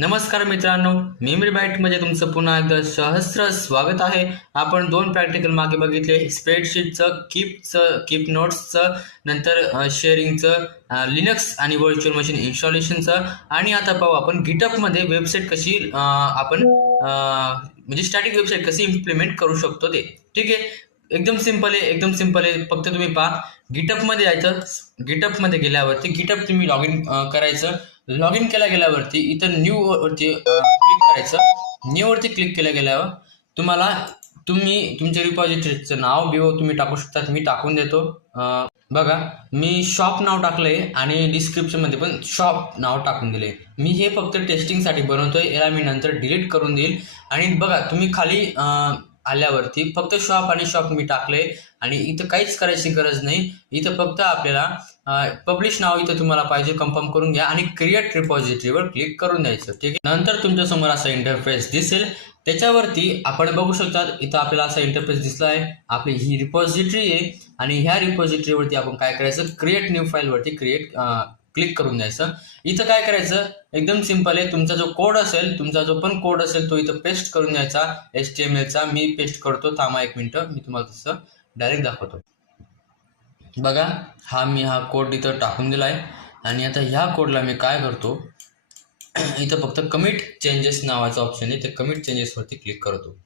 नमस्कार मित्रांनो, मेमरी बाईटमध्ये तुमचं पुन्हा एकदा सहस्त्र स्वागत आहे. आपण दोन प्रॅक्टिकल मागे बघितले, स्प्रेडशीटचं, कीप नोट्सचं, नंतर शेअरिंगचं, लिनक्स आणि व्हर्च्युअल मशीन इन्स्टॉलेशनचं. आणि आता पाहू आपण गिटअपमध्ये वेबसाईट कशी आपण म्हणजे स्टॅटिक वेबसाईट कशी इम्प्लिमेंट करू शकतो ते. ठीक आहे, एकदम सिंपल आहे, एकदम सिंपल आहे. फक्त तुम्ही पहा, गिटअपमध्ये यायचं. गिटअपमध्ये गेल्यावरती गिटअप तुम्ही लॉग इन करायचं. लॉग इन गेल्यावरती इथं न्यू वरती क्लिक करायचं. न्यू वरती क्लिक गेल्यावर तुम्हाला तुम्ही तुमच्या रिपॉझिटरीचं नाव बिओ तुम्ही टाकू शकतात. मी टाकून देतो. बघा, मी शॉप नाव टाकलंय आणि डिस्क्रिप्शन मध्ये पण शॉप नाव टाकून दिले. मी हे फक्त टेस्टिंगसाठी बनवतोय. याला मी नंतर डिलीट करून देईल. आणि बघा, तुम्ही खाली आल्यावरती फक्त शॉप आणि शॉप मी टाकले आणि इथं काहीच करायची गरज नाही. इथं फक्त आपल्याला पब्लिश नाव इथं तुम्हाला पाहिजे कन्फर्म करून घ्या आणि क्रिएट रिपॉझिटरीवर क्लिक करून द्यायचं. ठीक आहे, नंतर तुमच्या समोर असा इंटरफेस दिसेल. त्याच्यावरती आपण बघू शकतात, इथं आपल्याला असा इंटरफेस दिसला आहे. आपली ही रिपॉझिटरी आहे आणि ह्या रिपॉझिटरीवरती आपण काय करायचं, क्रिएट न्यू फाईल वरती क्लिक करून द्यायचं. इथं काय करायचं, एकदम सिंपल आहे. तुमचा जो कोड असेल, तुमचा जो पण कोड असेल तो इथं पेस्ट करून द्यायचा. HTML मी पेस्ट करतो. थांबा एक मिनिटं, मी तुम्हाला तसं डायरेक्ट दाखवतो. बघा, हा कोड इथं टाकून दिला आहे. आणि आता ह्या कोडला मी काय करतो, इथं फक्त कमिट चेंजेस नावाचा ऑप्शन आहे, ते कमिट चेंजेसवरती क्लिक करतो.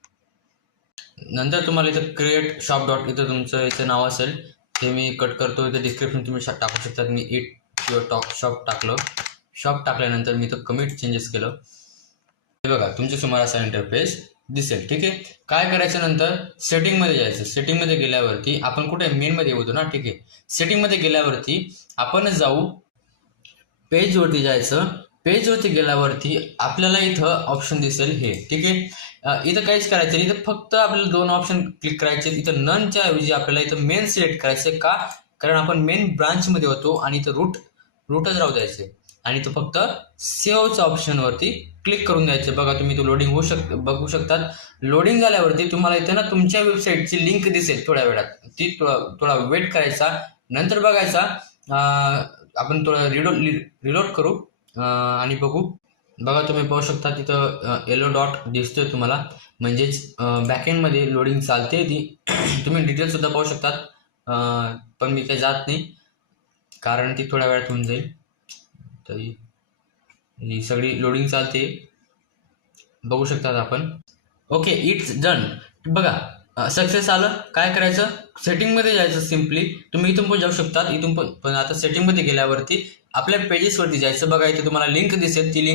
नंतर तुम्हाला इथं क्रिएट शॉप डॉट इथं तुमचं इथं नाव असेल ते मी कट करतो. इथं डिस्क्रिप्शन तुम्ही टाकू शकतात. मी शॉप टाकलं. शॉप टाकल्यानंतर मी इथं कमिट चेंजेस केलं. हे बघा, तुमच्या समोर असा इंटरफेस दिसेल. ठीक आहे, काय करायचं, नंतर सेटिंगमध्ये जायचं. सेटिंगमध्ये गेल्यावरती आपण कुठे मेनमध्ये होतो ना. ठीक आहे, सेटिंगमध्ये गेल्यावरती आपण जाऊ, पेजवरती जायचं. पेजवरती गेल्यावरती आपल्याला इथं ऑप्शन दिसेल हे. ठीक आहे, इथं काहीच करायचं नाही. इथं फक्त आपल्याला दोन ऑप्शन क्लिक करायचे. इथं ननच्या ऐवजी आपल्याला इथं मेन सिलेक्ट करायचं. का? कारण आपण मेन ब्रांचमध्ये होतो आणि इथं रूटच राहू द्यायचे. आणि तो फक्त सेव्हच्या ऑप्शनवरती क्लिक करून द्यायचं. बघा, तुम्ही तो लोडिंग बघू शकतात. लोडिंग झाल्यावरती तुम्हाला इथं ना तुमच्या वेबसाईटची लिंक दिसेल. थोड्या वेळात ती थोडा वेट करायचा. नंतर बघायचा, आपण थोडं रिलोड करू आणि बघू. बघा, तुम्ही पाहू शकता तिथं येलो डॉट दिसतोय तुम्हाला, म्हणजेच बॅकएंडमध्ये लोडिंग चालते ती. तुम्ही डिटेल सुद्धा पाहू शकतात. पण मी काही जात नाही कारण ती थोड्या वेळात होऊन जाईल. तरी ही सगळी लोडिंग चालते, बघू शकतात आपण. Okay, it's done. बघा, सक्सेस आलं. काय करायचं, सेटिंगमध्ये जायचं. सिम्पली तुम्ही इथून पण जाऊ शकतात, इथून पण आता सेटिंगमध्ये गेल्यावरती आपल्या पेजेसवरती जायचं. बघा, इथे तुम्हाला लिंक दिसेल. ती लिंक